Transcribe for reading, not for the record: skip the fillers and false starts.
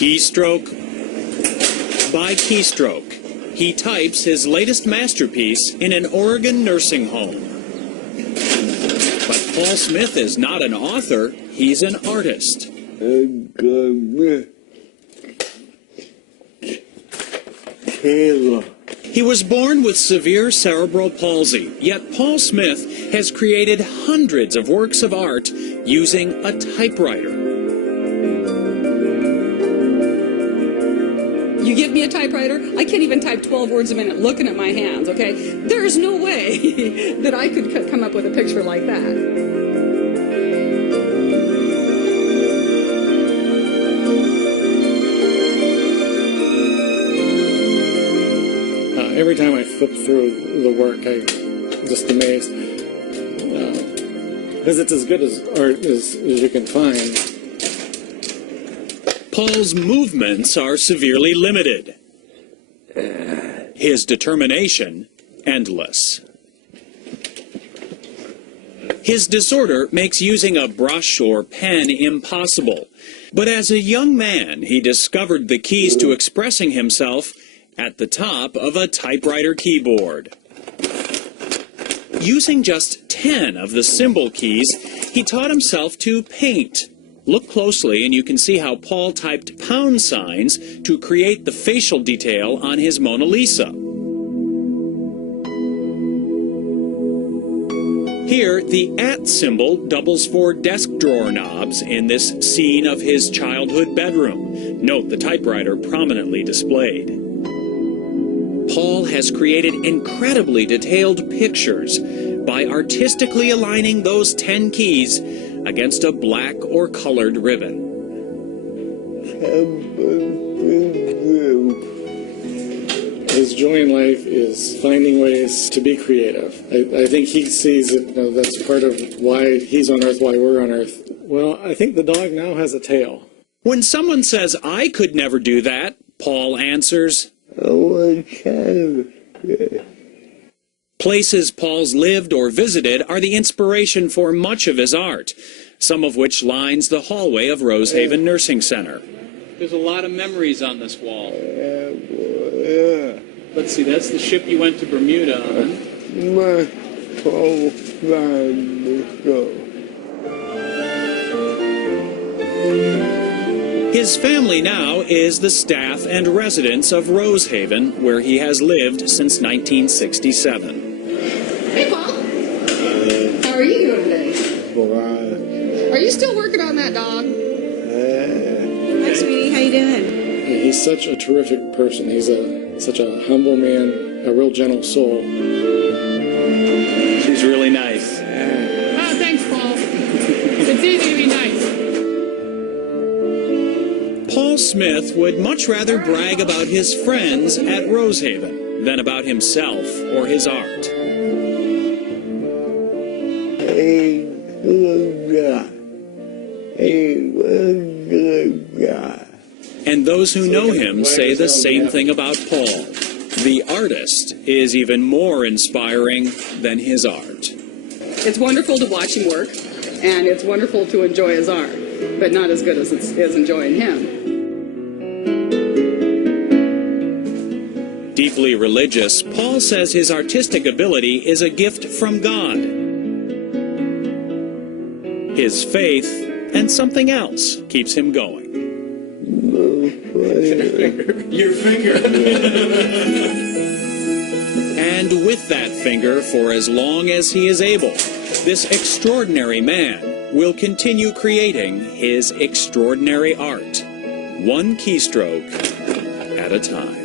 Keystroke by keystroke, he types his latest masterpiece in an Oregon nursing home. But Paul Smith is not an author, he's an artist. He was born with severe cerebral palsy, yet Paul Smith has created hundreds of works of art using a typewriter. You give me a typewriter, I can't even type 12 words a minute looking at my hands, okay? There's no way that I could come up with a picture like that. Every time I flip through the work, I'm just amazed. Because it's as good as art as you can find. Paul's movements are severely limited. His determination, endless. His disorder makes using a brush or pen impossible. But as a young man, he discovered the keys to expressing himself at the top of a typewriter keyboard. Using just 10 of the symbol keys, he taught himself to paint. Look closely and you can see how Paul typed pound signs to create the facial detail on his Mona Lisa. Here, the @ symbol doubles for desk drawer knobs in this scene of his childhood bedroom. Note the typewriter prominently displayed. Paul has created incredibly detailed pictures by artistically aligning those 10 keys against a black or colored ribbon. His joy in life is finding ways to be creative. I think he sees it, that's part of why he's on Earth, why we're on Earth. Well, I think the dog now has a tail. When someone says, "I could never do that," Paul answers, Places Paul's lived or visited are the inspiration for much of his art, some of which lines the hallway of Rosehaven Nursing Center. There's a lot of memories on this wall. Let's see, that's the ship you went to Bermuda on. His family now is the staff and residents of Rosehaven, where he has lived since 1967. Hey, Paul. How are you doing today? Are you still working on that dog? Hi, sweetie. How you doing? He's such a terrific person. He's such a humble man, a real gentle soul. She's really nice. Oh, thanks, Paul. It's easy to be nice. Paul Smith would much rather brag about his friends at Rosehaven than about himself or his art. And those who know him say the same thing about Paul. The artist is even more inspiring than his art. It's wonderful to watch him work, and it's wonderful to enjoy his art, but not as good as enjoying him. Deeply religious, Paul says his artistic ability is a gift from God. His faith and something else keeps him going. Your finger. And with that finger, for as long as he is able, this extraordinary man will continue creating his extraordinary art, one keystroke at a time.